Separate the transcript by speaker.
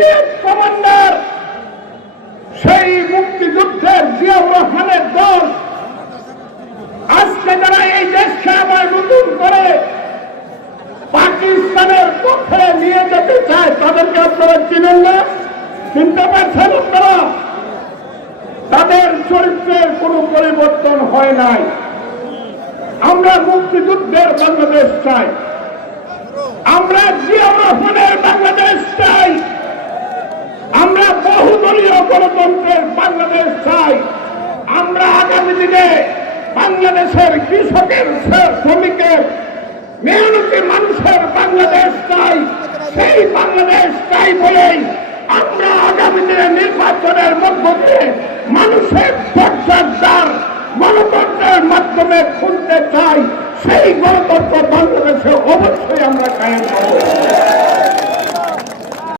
Speaker 1: Brigade commander. সেই মুক্তিযুদ্ধের জিয়াউর রহমানের দোষ আজকে যারা এই দেশকে আবার নতুন করে পাকিস্তানের পক্ষে নিয়ে যেতে চায়, তাদেরকে আপনারা চিনেন না, চিনতে পারছেন আপনারা? তাদের চরিত্রের কোন পরিবর্তন হয় নাই। আমরা মুক্তিযুদ্ধের বাংলাদেশ চাই। আমরা জিয়াউর রহমান বাংলাদেশ চাই। আমরা আগামী দিনে বাংলাদেশের কৃষকের শ্রমিকের মেহনতি মানুষের বাংলাদেশ চাই। সেই বাংলাদেশ চাই বলেই আমরা আগামী দিনে নির্বাচনের মধ্য দিয়ে মানুষের দ্বার গণতন্ত্রের মাধ্যমে খুলতে চাই। সেই গণতন্ত্র বাংলাদেশে